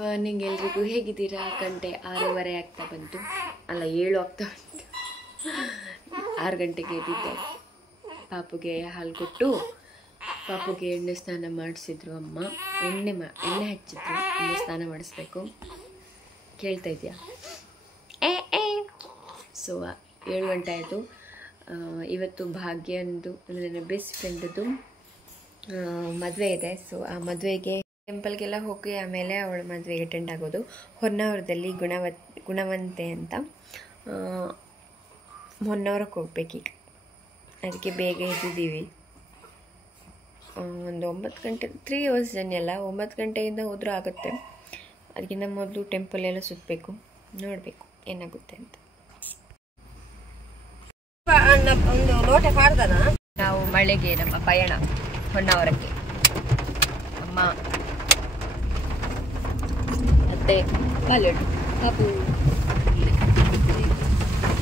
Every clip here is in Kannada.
ಮಾರ್ನಿಂಗ್ ಎಲ್ರಿಗೂ ಹೇಗಿದ್ದೀರಾ? ಗಂಟೆ 6:30 ಆಗ್ತಾ ಬಂತು, ಅಲ್ಲ 7 ಆಗ್ತಾ ಬಂತು. 6 ಗಂಟೆಗೆ ಎದ್ದಿದ್ದೆ. ಪಾಪುಗೆ ಹಾಲು ಕೊಟ್ಟು ಪಾಪುಗೆ ಎಣ್ಣೆ ಸ್ನಾನ ಮಾಡಿಸಿದ್ರು ಅಮ್ಮ. ಎಣ್ಣೆ ಹಚ್ಚಿದ್ರು. ಎಣ್ಣೆ ಸ್ನಾನ ಮಾಡಿಸ್ಬೇಕು. ಕೇಳ್ತಾ ಇದೆಯಾ? ಸೊ 7 ಗಂಟೆ ಆಯಿತು. ಇವತ್ತು ಭಾಗ್ಯಂದು ನನ್ನ ಬೆಸ್ಟ್ ಫ್ರೆಂಡದು ಮದುವೆ ಇದೆ. ಸೊ ಆ ಮದುವೆಗೆ ಟೆಂಪಲ್ಗೆಲ್ಲ ಹೋಗಿ ಆಮೇಲೆ ಅವಳ ಮದುವೆಗೆ ಅಟೆಂಡ್ ಆಗೋದು. ಹೊನ್ನಾವರದಲ್ಲಿ ಗುಣವಂತೆ ಅಂತ ಹೊನ್ನಾವರಕ್ಕೆ ಹೋಗ್ಬೇಕೀಗ. ಅದಕ್ಕೆ ಬೇಗ ಎದ್ದಿದ್ದೀವಿ. ಒಂದು 9 ಗಂಟೆ, 3 hours ಜರ್ನಿ ಅಲ್ಲ, 9 ಗಂಟೆಯಿಂದ ಹೋದರೂ ಆಗುತ್ತೆ. ಅದಕ್ಕಿಂತ ಮೊದಲು ಟೆಂಪಲ್ ಎಲ್ಲ ಸುತ್ತಬೇಕು, ನೋಡಬೇಕು ಏನಾಗುತ್ತೆ ಅಂತ. ಒಂದು ಲೋಟ ಮಾಡ್ದಾನ. ನಾವು ಮಳೆಗೆ ನಮ್ಮ ಪಯಣ ಹೊನ್ನಾವರಕ್ಕೆ. ಅಮ್ಮ ಮತ್ತೆ ಕಾಲೋಡು ಪಾಪು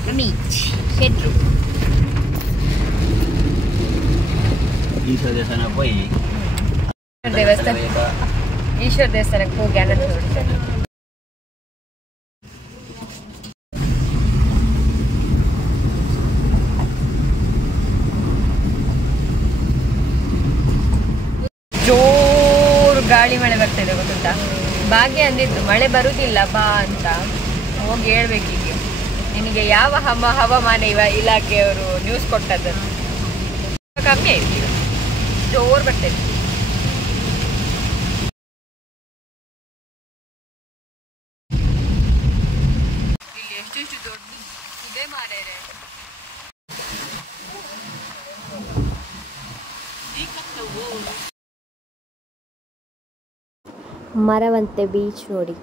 ಮಮ್ಮಿ ಶೆಟ್ರು ಈಶ್ವರ ದೇವಸ್ಥಾನಕ್ಕೆ ಹೋಗಿ ಆನಂದ ನೋಡ್ತೇನೆ. ಜೋರು ಗಾಳಿ ಮಳೆ ಬರ್ತಿದೆ, ಗೊತ್ತುಂಟಾ? ಭಾಗ್ಯ ಅಂದಿದ್ದು ಮಳೆ ಬರುವುದಿಲ್ಲ ಬಾ ಅಂತ. ಹೋಗಿ ಹೇಳ್ಬೇಕೀಗ ನಿನಗೆ ಯಾವ ಹವಾಮಾನ ಇಲಾಖೆಯವರು ನ್ಯೂಸ್ ಕೊಟ್ಟದ್ದು. ಕಮ್ಮಿ ಆಯ್ತು, ಈಗ ಜೋರು ಬರ್ತದೆ. ಇಲ್ಲಿ ಎಷ್ಟೆಷ್ಟು ದೊಡ್ಡ ಇದೆ ಮಾರೇರೆ. ಮರವಂತೆ ಬೀಚ್ ನೋಡಿ.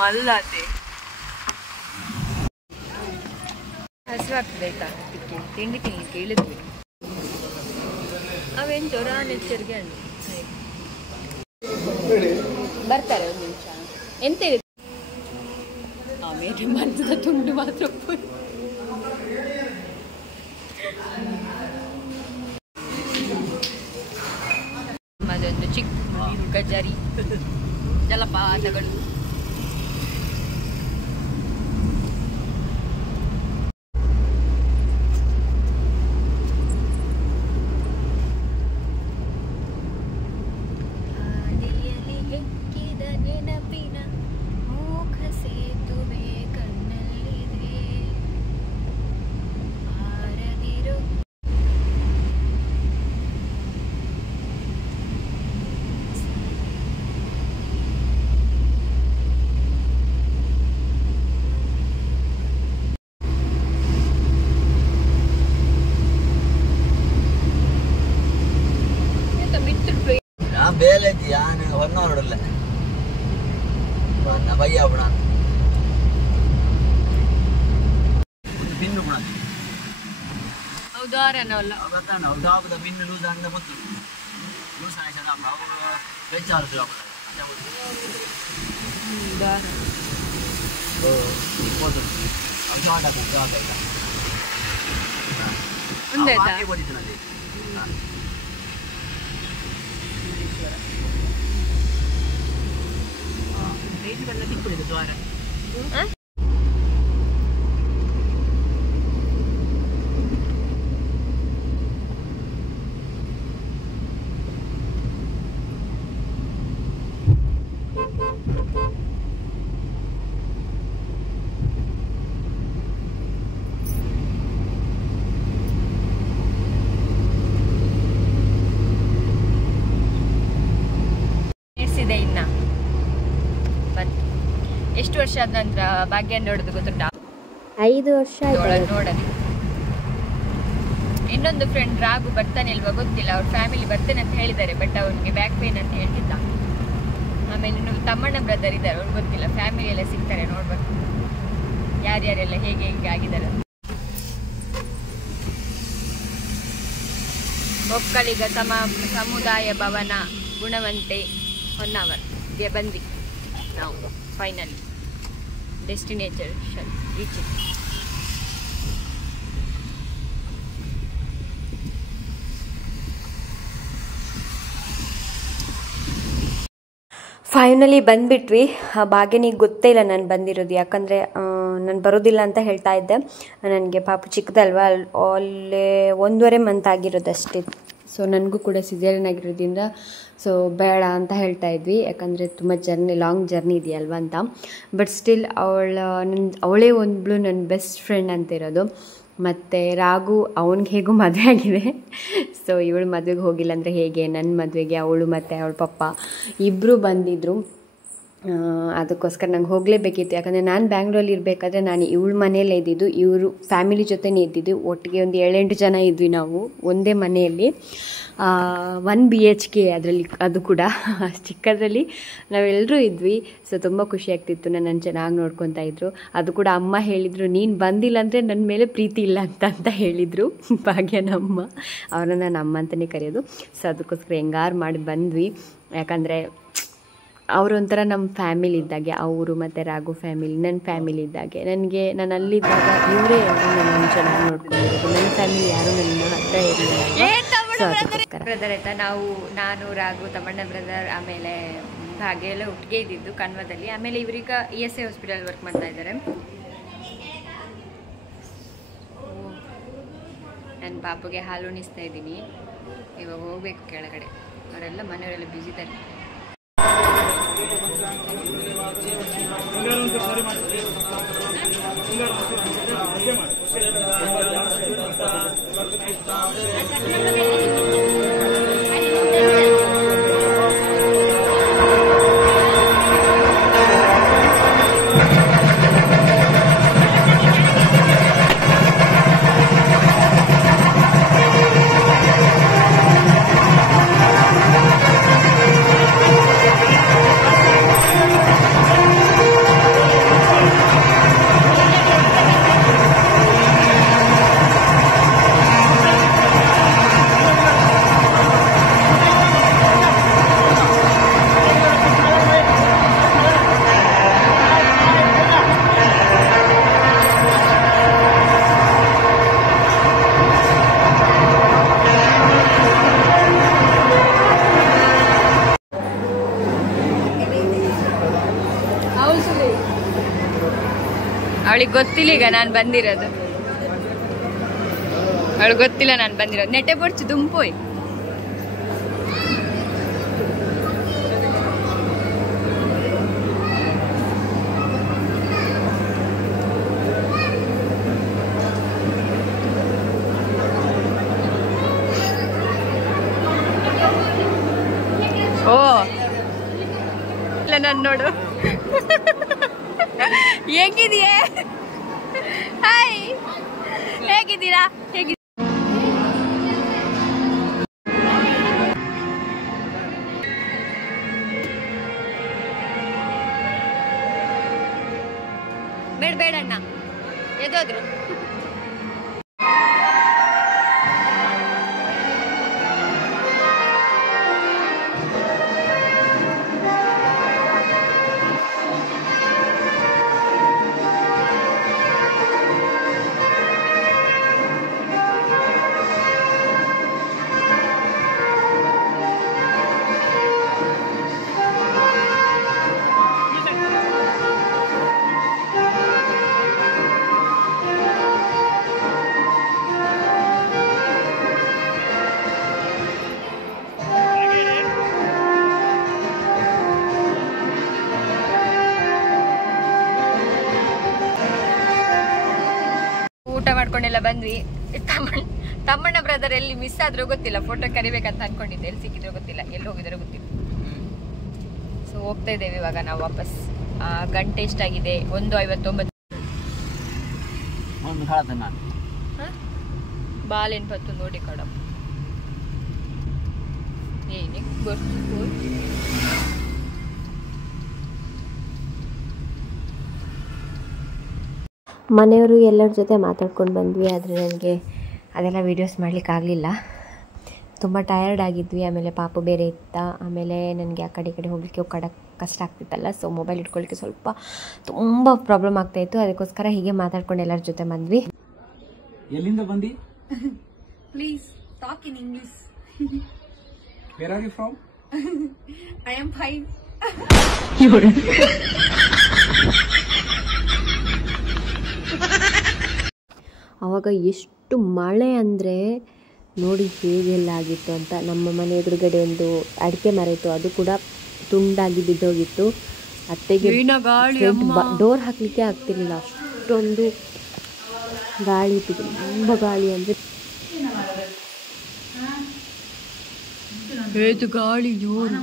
ಮಲ್ಲಾತೆ ಹಸಿವಾಗ್ತದೆ ಆಯ್ತಾ? ತಿಂಡಿ ತಿನ್ಲಿಕ್ಕೆ ಇಳಿದ್ವಿ. ಅವೇನು ಜ್ವರ ನೆಚ್ಚರಿಗೆ ಹಣ್ಣು ಬರ್ತಾರೆ. ಒಂದು ನಿಮಿಷ ಎಂತ ಇದೆ ಆಮೇಲೆ ಮರದ ತುಂಡು ಮಾತ್ರ ಅದೊಂದು ಚಿಕ್ಕ ಜರಿ ಜಲಪಾತಗಳು. ಬೇಲೆಜಿ ಯಾನು ಹೊನ್ನೋರಡಲ್ಲ ಬಯ್ಯ ಬಿಡ ಪಿನ್ನು ಬಿಡ ಉದಾಹರಣಲ್ಲ ಉದಾಪದ ಪಿನ್ನು ಲೂಸ್ ಅಂದ ಗೊತ್ತು ಲೂಸ್ ಆಯ್ತದ ಅವರು ವೆಚ್ಚಾರು ಇದೆಲ್ಲ ತಿಕ್ಕಿದೆ ದ್ವಾರ. ಇನ್ನ ಬಂತು. ಎಷ್ಟು ವರ್ಷ ಆದ ನಂತರ ಭಾಗ್ಯ ನೋಡುದು ಗೊತ್ತುಂಟಾ? 5 ವರ್ಷ ಆಯ್ತು ನೋಡಲಿ. ಇನ್ನೊಂದು ಫ್ರೆಂಡ್ ರಾಘು ಬರ್ತಾನೆ ಇಲ್ವಾ ಗೊತ್ತಿಲ್ಲ, ಅವ್ರ ಫ್ಯಾಮಿಲಿ ಬರ್ತೇನೆ ಅಂತ ಹೇಳಿದ್ದಾರೆ, ಬಟ್ ಅವ್ನಿಗೆ ಬ್ಯಾಕ್ ಪೇನ್ ಅಂತ ಹೇಳ್ತಿದ್ದ. ಆಮೇಲೆ ಇನ್ನು ತಮ್ಮಣ್ಣ ಬ್ರದರ್ ಇದ್ದಾರೆ, ಅವ್ರಿಗೆ ಗೊತ್ತಿಲ್ಲ, ಫ್ಯಾಮಿಲಿ ಎಲ್ಲ ಸಿಗ್ತಾರೆ, ನೋಡ್ಬೇಕು ಯಾರ್ಯಾರೆಲ್ಲ ಹೇಗೆ ಹೇಗೆ ಆಗಿದ್ದಾರೆ. ಒಕ್ಕಲಿಗ ಸಮುದಾಯ ಭವನ ಗುಣವಂತೆ ಹೊನ್ನಾವರ್ಗೆ ಬಂದ್ವಿ ನಾವು. Finally destination reach. ಫೈನಲಿ ಬಂದುಬಿಟ್ವಿ. ಭಾಗ್ಯನಿಗೆ ಗೊತ್ತೇ ಇಲ್ಲ ನಾನು ಬಂದಿರೋದು, ಯಾಕಂದರೆ ನಾನು ಬರೋದಿಲ್ಲ ಅಂತ ಹೇಳ್ತಾ ಇದ್ದೆ. ನನಗೆ ಪಾಪು ಚಿಕ್ಕದಲ್ವ, ಅಲ್ಲೇ 1.5 ಮಂತ್ ಆಗಿರೋದು ಅಷ್ಟೇ. ಸೊ ನನಗೂ ಕೂಡ ಸಿಸೇರಿಯನ್ ಆಗಿರೋದ್ರಿಂದ ಸೊ ಬೇಡ ಅಂತ ಹೇಳ್ತಾ ಇದ್ವಿ, ಯಾಕಂದರೆ ತುಂಬ ಲಾಂಗ್ ಜರ್ನಿ ಇದೆಯಲ್ವ ಅಂತ. ಬಟ್ ಸ್ಟಿಲ್ ಅವಳೇ ಒಬ್ಬಳು ನನ್ನ ಬೆಸ್ಟ್ ಫ್ರೆಂಡ್ ಅಂತ ಇರೋದು. ಮತ್ತು ರಾಘು ಅವನಿಗೆ ಹೇಗೂ ಮದುವೆ ಆಗಿದೆ, ಸೊ ಇವಳು ಮದುವೆಗೆ ಹೋಗಿಲ್ಲ ಅಂದರೆ ಹೇಗೆ, ನನ್ನ ಮದುವೆಗೆ ಅವಳು ಮತ್ತು ಅವಳ ಪಪ್ಪ ಇಬ್ಬರು ಬಂದಿದ್ದರು. ಅದಕ್ಕೋಸ್ಕರ ನಂಗೆ ಹೋಗಲೇಬೇಕಿತ್ತು, ಯಾಕಂದರೆ ನಾನು ಬ್ಯಾಂಗ್ಳೂರಲ್ಲಿ ಇರಬೇಕಾದ್ರೆ ನಾನು ಇವಳ ಮನೆಯಲ್ಲೇ ಇದ್ದಿದ್ದು, ಇವರು ಫ್ಯಾಮಿಲಿ ಜೊತೆನೇ ಇದ್ದಿದ್ದು. ಒಟ್ಟಿಗೆ ಒಂದು 7-8 ಜನ ಇದ್ವಿ ನಾವು ಒಂದೇ ಮನೆಯಲ್ಲಿ. 1 BHK ಅದರಲ್ಲಿ, ಅದು ಕೂಡ ಚಿಕ್ಕದ್ರಲ್ಲಿ ನಾವೆಲ್ಲರೂ ಇದ್ವಿ. ಸೊ ತುಂಬ ಖುಷಿ ಆಗ್ತಿತ್ತು, ನನ್ನನ್ನು ಚೆನ್ನಾಗಿ ನೋಡ್ಕೊತಾ ಇದ್ರು. ಅದು ಕೂಡ ಅಮ್ಮ ಹೇಳಿದರು, ನೀನು ಬಂದಿಲ್ಲ ಅಂದರೆ ನನ್ನ ಮೇಲೆ ಪ್ರೀತಿ ಇಲ್ಲ ಅಂತ ಹೇಳಿದರು ಭಾಗ್ಯನಮ್ಮ. ಅವ್ರನ್ನ ನಾನು ಅಮ್ಮ ಅಂತಲೇ ಕರೆಯೋದು. ಸೊ ಅದಕ್ಕೋಸ್ಕರ ಹೆಂಗಾರು ಮಾಡಿ ಬಂದ್ವಿ, ಯಾಕಂದರೆ ಅವರು ಒಂಥರ ನಮ್ಮ ಫ್ಯಾಮಿಲಿ ಇದ್ದಾಗೆ, ಅವರು ಮತ್ತು ರಾಘು ಫ್ಯಾಮಿಲಿ ನನ್ನ ಫ್ಯಾಮಿಲಿ ಇದ್ದಾಗೆ. ನಾನು ಅಲ್ಲಿದ್ದಾಗ ಇವರೇ ನನ್ನ ಚೆನ್ನಾಗಿ ನೋಡ್ಕೊಂಡಿರೋದು. ನನ್ನ ಫ್ಯಾಮಿಲಿ ಯಾರೂ ನನ್ನ ಹತ್ರ ಇರಲಿಲ್ಲ. ಬ್ರದರ್ ಆಯ್ತಾ, ನಾನು ರಾಘು, ತಮ್ಮಣ್ಣ ಬ್ರದರ್, ಆಮೇಲೆ ಭಾಗ್ಯ ಎಲ್ಲ ಒಟ್ಟಿಗೆ ಇದ್ದಿದ್ದು ಕಣ್ವದಲ್ಲಿ. ಆಮೇಲೆ ಇವರೀಗ ESI ಹಾಸ್ಪಿಟಲ್ ವರ್ಕ್ ಮಾಡ್ತಾ ಇದ್ದಾರೆ. ನನ್ನ ಪಾಪುಗೆ ಹಾಲು ಉಣಿಸ್ತಾ ಇದ್ದೀನಿ. ಇವಾಗ ಹೋಗ್ಬೇಕು ಕೆಳಗಡೆ, ಅವರೆಲ್ಲ ಮನೆಯವರೆಲ್ಲ ಬ್ಯುಸಿ ಇದ್ದಾರೆ. ಅವಳಿಗೆ ಗೊತ್ತಿಲ್ಲ ಈಗ ನಾನು ಬಂದಿರೋದು, ಅವಳಿಗೆ ಗೊತ್ತಿಲ್ಲ ನಾನು ಬಂದಿರೋದು. ನೆಟ್ಟೆ ಬರ್ಚು ದುಂಪೋಯ್. ಓ ಇಲ್ಲ ನಾನು ನೋಡು ಹೇಗಿದೆಯೇ? ಹಾಯ್, ಹೇಗಿದ್ದೀರಾ? ಬೇಡಣ್ಣ ಎದೋದ್ರು. ಫೋಟೋ ಮಾಡ್ಕೊಂಡೆಲ್ಲ ಬಂದ್ವಿ. ತಮ್ಮಣ್ಣ ಬ್ರದರ್ ಎಲ್ಲಿ ಮಿಸ್ ಆದ್ರೂ ಗೊತ್ತಿಲ್ಲ, ಫೋಟೋ ಕರಿಬೇಕಂತ ಅನ್ಕೊಂಡಿದ್ದೆ, ಎಲ್ಲಿ ಸಿಕ್ಕಿದ್ರೂ ಗೊತ್ತಿಲ್ಲ, ಎಲ್ಲಿ ಹೋಗಿದ್ರೂ ಗೊತ್ತಿಲ್ಲ. ಸೊ ಹೋಗ್ತಾ ಇದ್ದೇವೆ ಇವಾಗ ನಾವು ವಾಪಸ್. ಗಂಟೆ ಎಷ್ಟಾಗಿದೆ? 1:59. ಬಾಲೆನ್ ಪತ್ತು ನೋಡಿ ಕಡ ಏನೇ ಬರ್ತು. ಮನೆಯವರು ಎಲ್ಲರ ಜೊತೆ ಮಾತಾಡ್ಕೊಂಡು ಬಂದ್ವಿ. ಆದರೆ ನನಗೆ ಅದೆಲ್ಲ ವೀಡಿಯೋಸ್ ಮಾಡಲಿಕ್ಕಾಗಲಿಲ್ಲ, ತುಂಬ ಟಯರ್ಡ್ ಆಗಿದ್ವಿ. ಆಮೇಲೆ ಪಾಪು ಬೇರೆ ಇತ್ತ, ಆಮೇಲೆ ನನಗೆ ಆ ಕಡೆ ಹೋಗಲಿಕ್ಕೆ ಕಷ್ಟ ಆಗ್ತಿತ್ತಲ್ಲ. ಸೊ ಮೊಬೈಲ್ ಇಟ್ಕೊಳ್ಳಿಕ್ಕೆ ಸ್ವಲ್ಪ ತುಂಬ ಪ್ರಾಬ್ಲಮ್ ಆಗ್ತಾಯಿತ್ತು. ಅದಕ್ಕೋಸ್ಕರ ಹೀಗೆ ಮಾತಾಡ್ಕೊಂಡು ಎಲ್ಲರ ಜೊತೆ ಬಂದ್ವಿ. ಎಲ್ಲಿಂದ ಬಂದಿ? Please talk in English. Where are you from? I am 5. ಆವಾಗ ಎಷ್ಟು ಮಳೆ ಅಂದರೆ ನೋಡಿ ಹೇಗೆಲ್ಲ ಆಗಿತ್ತು ಅಂತ. ನಮ್ಮ ಮನೆ ಎದುರುಗಡೆ ಒಂದು ಅಡಿಕೆ ಮರ ಇತ್ತು, ಅದು ಕೂಡ ತುಂಡಾಗಿ ಬಿದ್ದೋಗಿತ್ತು. ಅತ್ತೆಗೆ ಡೋರ್ ಹಾಕಲಿಕ್ಕೆ ಆಗ್ತಿರ್ಲಿಲ್ಲ, ಅಷ್ಟೊಂದು ಗಾಳಿ ಇತ್ತು, ತುಂಬ ಗಾಳಿ ಅಂದರೆ ಗಾಳಿ ಜೋರು.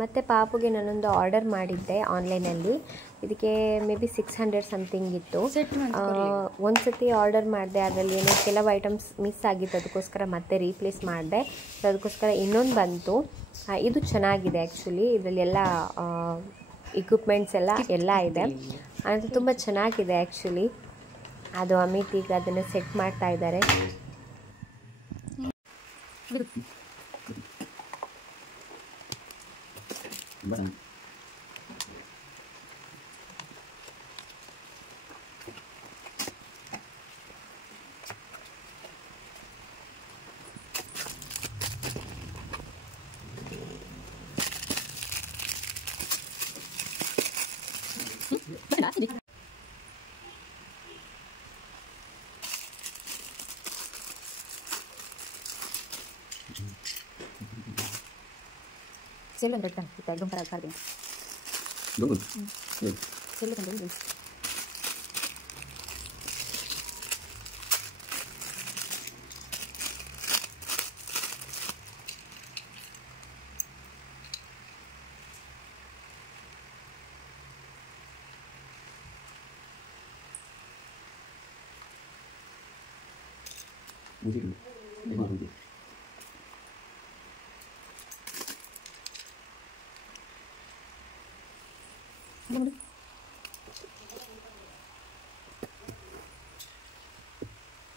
ಮತ್ತು ಪಾಪುಗೆ ನಾನೊಂದು ಆರ್ಡರ್ ಮಾಡಿದ್ದೆ ಆನ್ಲೈನಲ್ಲಿ. ಇದಕ್ಕೆ ಮೇ ಬಿ 600 ಸಮಥಿಂಗ್ ಇತ್ತು. ಒಂದು ಸತಿ ಆರ್ಡರ್ ಮಾಡಿದೆ, ಅದರಲ್ಲಿ ಏನೋ ಕೆಲವು ಐಟಮ್ಸ್ ಮಿಸ್ ಆಗಿತ್ತು, ಅದಕ್ಕೋಸ್ಕರ ಮತ್ತೆ ರೀಪ್ಲೇಸ್ ಮಾಡಿದೆ. ಸೊ ಅದಕ್ಕೋಸ್ಕರ ಇನ್ನೊಂದು ಬಂತು. ಇದು ಚೆನ್ನಾಗಿದೆ ಆ್ಯಕ್ಚುಲಿ, ಇದರಲ್ಲಿ ಎಲ್ಲ ಇಕ್ವಿಪ್ಮೆಂಟ್ಸ್ ಎಲ್ಲ ಇದೆ, ಅದು ತುಂಬ ಚೆನ್ನಾಗಿದೆ ಆ್ಯಕ್ಚುಲಿ. ಅದು ಅಮಿತ್ ಈಗ ಅದನ್ನು ಸೆಟ್ ಮಾಡ್ತಾ ಇದ್ದಾರೆ. kita belum pernah kali. Bagus. Silakan dulu. Musik.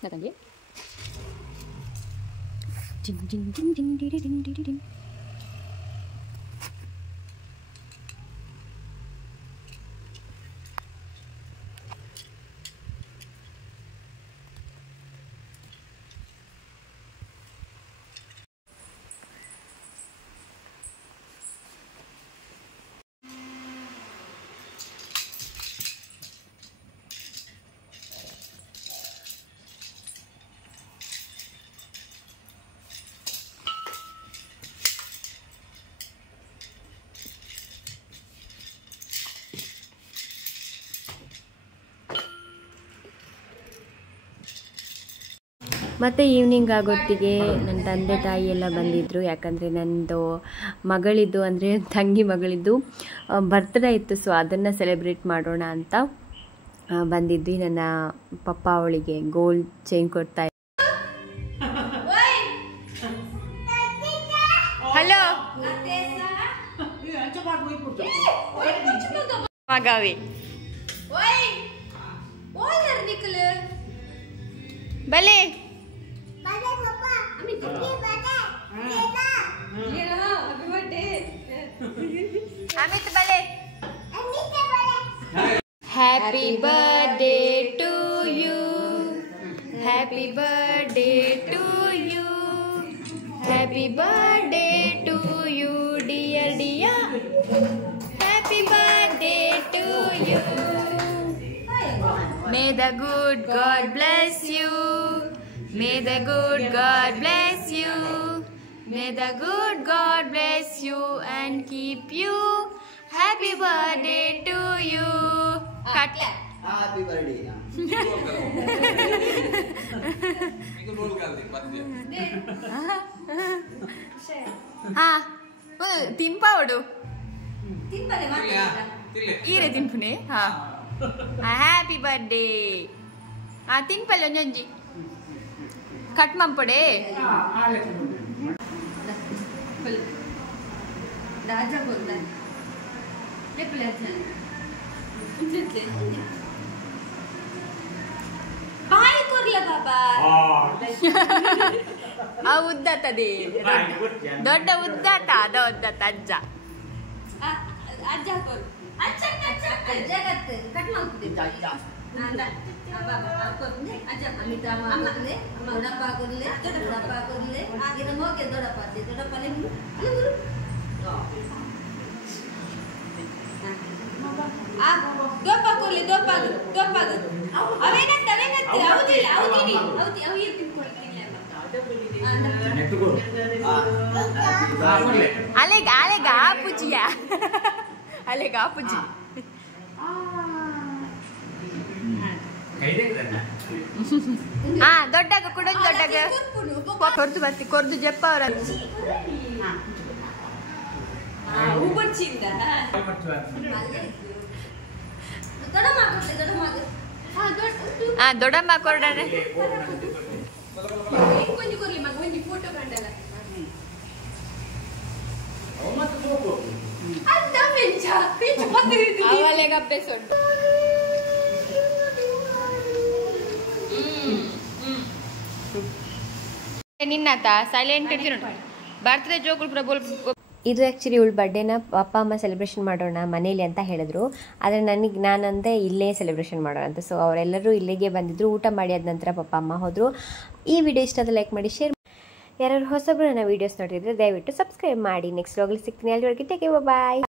Datang dia. Ding ding ding ding ding ding ding ding. ಮತ್ತು ಈವ್ನಿಂಗ್ ಆಗೋತ್ತಿಗೆ ನನ್ನ ತಂದೆ ತಾಯಿ ಎಲ್ಲ ಬಂದಿದ್ದರು. ಯಾಕಂದರೆ ನನ್ನದು ಮಗಳಿದ್ದು, ಅಂದರೆ ತಂಗಿ ಮಗಳಿದ್ದು ಬರ್ತ್ಡೇ ಇತ್ತು. ಸೊ ಅದನ್ನು ಸೆಲೆಬ್ರೇಟ್ ಮಾಡೋಣ ಅಂತ ಬಂದಿದ್ವಿ. ನನ್ನ ಪಪ್ಪ ಅವಳಿಗೆ ಗೋಲ್ಡ್ ಚೈನ್ ಕೊಡ್ತಾ ಇದ್ದರು. ಹಲೋ ಮಗಾವಿ ಬಲೆ ಅಮಿತ್ ಬಲೆ. Happy birthday to you, happy birthday to you, happy birthday to you dear dear, happy birthday to you. May the good God bless you. May the good God bless you. May the good God bless you and keep you. Happy birthday to you. Cut. Happy birthday. ತಿಂಪಾವಡು ಈರೆ ತಿನ್ಪುನೆ ಹ್ಯಾಪಿ ಬರ್ಡೇ ತಿನ್ಪಲ್ಲ ಒಂಜೊಂಜಿ ಕಟ್ ಮಂಪೊಡೆ ಉದ್ದತದೆ ದೊಡ್ಡ ಉದ್ದಾತ ಅದ ಉದ್ದತ ಅಜ್ಜ ಅಲೆಗ ಅಲೆಗ ಆಪುಜಿಯ ಅಲೆಗ ಆಪುಜಿ ದೊಡ್ಡಾಗ ಕೂಡ ದೊಡ್ಡಾಗ ಕೊರ್ದು ಬರ್ತಿ ಕೊರ್ದು ಜಪ್ಪ ಅವರ ದೊಡ್ಡಮ್ಮ ಕೊರ್ಡನೆ ಅವಲೆಗ ಅಭ್ಯಾಸ ಉಂಟು ನಿನ್ನತ ಸೈಲೆಂಟ್ ಇರ್ತೀರ ಬರ್ತ್ಡೇ ಜೋಕುಳು ಕೂಡ ಇದು ಆ್ಯಕ್ಚುಲಿ ಇವಳು ಬರ್ಡೇನ ಅಪ್ಪ ಅಮ್ಮ ಸೆಲೆಬ್ರೇಷನ್ ಮಾಡೋಣ ಮನೇಲಿ ಅಂತ ಹೇಳಿದ್ರು. ಆದರೆ ನಾನಂದೆ ಇಲ್ಲೇ ಸೆಲೆಬ್ರೇಷನ್ ಮಾಡೋಣ ಅಂತ. ಸೊ ಅವರೆಲ್ಲರೂ ಇಲ್ಲಿಗೆ ಬಂದಿದ್ರು. ಊಟ ಮಾಡಿ ಆದ ನಂತರ ಪಪ್ಪ ಅಮ್ಮ ಹೋದರು. ಈ ವಿಡಿಯೋ ಇಷ್ಟ ಆದರೆ ಲೈಕ್ ಮಾಡಿ, ಶೇರ್. ಯಾರು ಹೊಸಬ್ರು ನನ್ನ ವೀಡಿಯೋಸ್ ನೋಡಿದರೆ ದಯವಿಟ್ಟು ಸಬ್ಸ್ಕ್ರೈಬ್ ಮಾಡಿ. ನೆಕ್ಸ್ಟ್ ವ್ಲಾಗಲ್ಲಿ ಸಿಗ್ತೀನಿ. ಅಲ್ಲಿವರೆಗೆ ಟೇಕ್ ಕೇರ್, ಬಾಯ್.